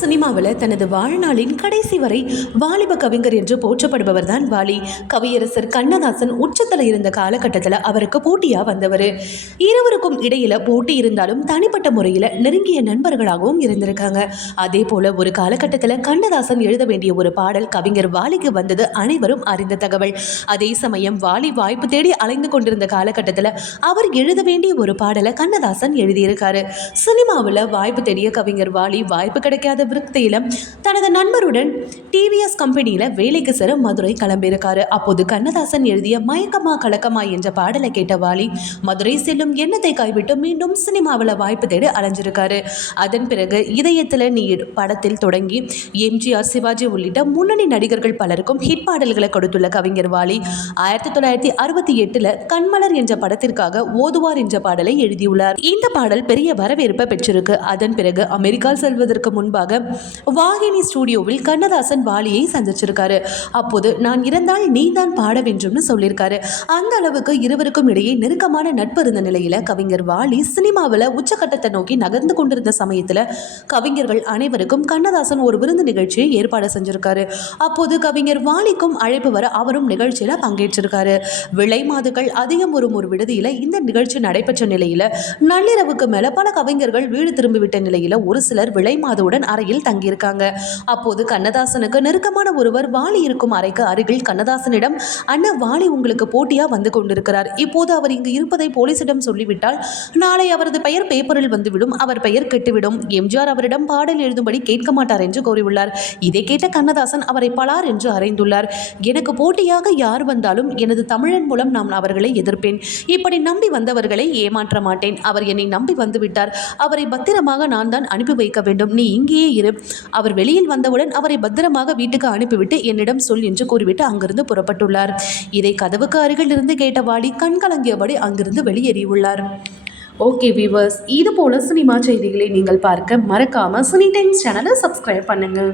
சினிமாவில் தனது வாழ்நாளின் கடைசி வரை வாலிப கவிஞர் என்று போற்றப்படுபவர் தான் வாலி. கவியரசர் கண்ணதாசன் உச்சத்தில் இருந்த காலகட்டத்தில் அவருக்கு போட்டியாக வந்தவர். இருவருக்கும் இடையில போட்டி இருந்தாலும் தனிப்பட்ட முறையில் நெருங்கிய நண்பர்களாகவும் இருந்திருக்காங்க. அதே போல ஒரு காலகட்டத்தில் கண்ணதாசன் எழுத வேண்டிய ஒரு பாடல் கவிஞர் வாலிக்கு வந்தது அனைவரும் அறிந்த தகவல். அதே சமயம் வாலி வாய்ப்பு தேடி அலைந்து கொண்டிருந்த காலகட்டத்தில் அவர் எழுத வேண்டிய ஒரு பாடலை கண்ணதாசன் எழுதியிருக்காரு. சினிமாவில் வாய்ப்பு தேடிய கவிஞர் வாலி வாய்ப்பு கிடைக்காத விருத்தியில தனது நண்பருடன் டிவிஎஸ் கம்பெனியில் வேலைக்கு சேர மதுரை கிளம்பியிருக்காரு. அப்போது கண்ணதாசன் எழுதிய மயக்கமா கலக்கமா என்ற பாடலை கேட்ட வாலி மதுரை செல்லும் எண்ணத்தை கைவிட்டு மீண்டும் சினிமாவில் வாய்ப்பு தேடி அலைஞ்சிருக்காரு. அதன் பிறகு இதயத்தில் நீ படத்தில் தொடங்கி எம்ஜிஆர் சிவாஜி உள்ளிட்ட முன்னணி நடிகர்கள் பலருக்கும் ஹிட் பாடல்களை கொடுத்துள்ள கவிஞர் வாலி ஆயிரத்தி தொள்ளாயிரத்தி அறுபத்தி எட்டுல கண்மலர் என்ற படத்திற்காக ஓதுவார் என்ற பாடலை எழுதியுள்ளார். இந்த பாடல் பெரிய வரவேற்பை பெற்றிருக்கு. அதன் பிறகு அமெரிக்கா செல்வதற்கு முன்பாக வாகினி ஸ்டூடியோவில் கண்ணதாசன் வாலியை சந்திச்சிருக்காரு. அப்போது நான் இறந்தால் நீ தான் பாட வேண்டும்னு சொல்லியிருக்காரு. அந்த அளவுக்கு இருவருக்கும் இடையே நெருக்கமான நட்பு இருந்த நிலையில கவிஞர் வாலி சினிமாவில் உச்சக்கட்டத்தை நோக்கி நகர்ந்து கொண்டிருந்த சமயத்தில் கவிஞர்கள் அனைவருக்கும் கண்ணதாசன் ஒரு விருந்து நிகழ்ச்சியை ஏற்பாடு செஞ்சிருக்காரு. அப்போது கவிஞர் வாலிக்கும் அழைப்பு வர அவரும் நிகழ்ச்சியில் பங்கேற்றிருக்காரு. விளை மாதுகள் அதிகம் வரும் ஒரு விடுதியில் இந்த நிகழ்ச்சி நடைபெற்ற நிலையில் நள்ளிரவுக்கு மேல பல கவிஞர்கள் வீடு திரும்பிவிட்ட நிலையில ஒரு சிலர் விளை மாதுவுடன் அறையில் தங்கியிருக்காங்க. அப்போது கண்ணதாசனுக்கு நெருக்கமான ஒருவர் வாலி இருக்கும் அறைக்கு அருகில் கண்ணதாசனிடம் அண்ணா வாலி உங்களுக்கு போட்டியா வந்து கொண்டிருக்கிறார். இப்போது அவர் இங்கு இருப்பதை போலீசிடம் சொல்லிவிட்டால் நாளை அவரது பெயர் பேப்பரில் வந்துவிடும். அவர் பெயர் கெட்டுவிடும். எம்ஜிஆர் அவரிடம் பாடல் எழுதும்படி கேட்க மாட்டார் என்று கூறியுள்ளார். இதை கேட்ட கண்ணதாசன் அவரை பலார் என்று அறைந்துள்ளார். எனக்கு போட்டியாக யார் வந்தாலும் எனது தமிழன் மூலம் நான் அவர்களை எதிர்ப்பேன். இப்படி நம்பி வந்தவர்களை ஏமாற்ற மாட்டேன். அவர் என்னை நம்பி வந்துவிட்டார். அவரை பத்திரமாக நான் தான் அனுப்பி வைக்க வேண்டும். நீ இங்கேயே இரு. அவர் வெளியில் வந்தவுடன் அவரை பத்திரமாக வீட்டுக்கு அனுப்பிவிட்டு என்னிடம் சொல் என்று கூறிவிட்டு அங்கிருந்து புறப்பட்டுள்ளார். இதை கதவுக்கு அருகில் இருந்து கேட்ட வாடி கண் கலங்கியபடி அங்கிருந்து வெளியேறியுள்ளார். ஓகே வியூவர்ஸ் இது போல சினிமா செய்திகளை நீங்கள் பார்க்க மறக்காம சினி டைம்ஸ் சேனலை சப்ஸ்கிரைப் பண்ணுங்கள்